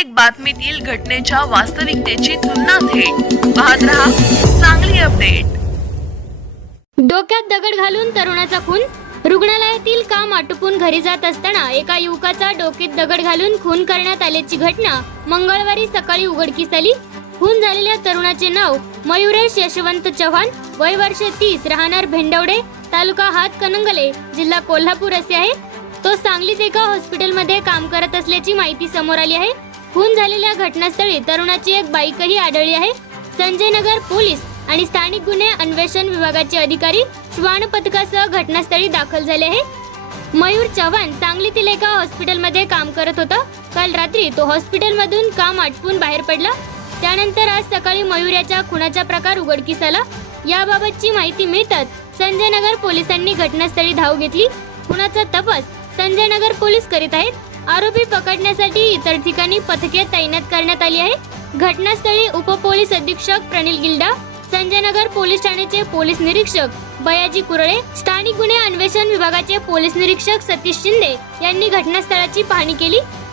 प्रत्येक बातमीतील घटनेच्या वास्तविकतेची तुलना थेट पाहत रहा सांगली अपडेट। डोक्यात दगड घालून तरुणाचा खून। रुग्णालयातील काम आटोपून घरी जात असताना एका युवकाचा डोक्यात दगड घालून खून करण्यात आल्याची घटना मंगळवारी सकाळी उघडकीस आली। खून झालेल्या तरुणाचे नाव मयुरेश यशवंत चव्हाण, वय वर्ष 30, राहणार भेंडवडे, तालुका हातकणंगले, जिल्हा कोल्हापूर असे आहे। तो सांगलीत एका हॉस्पिटलमध्ये काम करत असल्याची माहिती समोर आली आहे। खून झालेल्या घटनास्थळी तरुणाची एक बाईकही आढळली आहे। संजय नगर पोलीस आणि स्थानिक गुन्हे अन्वेषण विभागाचे अधिकारी श्वान पथकासह घटनास्थळी दाखल झाले आहे। मयूर चव्हाण सांगलीतील एका हॉस्पिटलमध्ये काम करत होता। काल रात्री तो हॉस्पिटलमधून काम आटपून बाहेर पडला। त्यानंतर आज सकाळी मयूर याच्या खुनाचा प्रकार उघडकीस आला। याबाबतची माहिती मिळताच संजय नगर पोलिसांनी घटनास्थळी धाव घेतली। खुनाचा तपास संजय नगर पोलीस करीत आहेत। आरोपी पकडण्यासाठी इतर ठिकाणी पथके तैनात करण्यात आली आहे। घटनास्थळी उपपोलीस अधीक्षक प्रणिल गिल्डा, संजय नगर पोलीस ठाण्याचे पोलीस निरीक्षक बयाजी कुरळे, स्थानिक गुन्हे अन्वेषण विभागाचे पोलीस निरीक्षक सतीश शिंदे यांनी घटनास्थळाची पाहणी केली।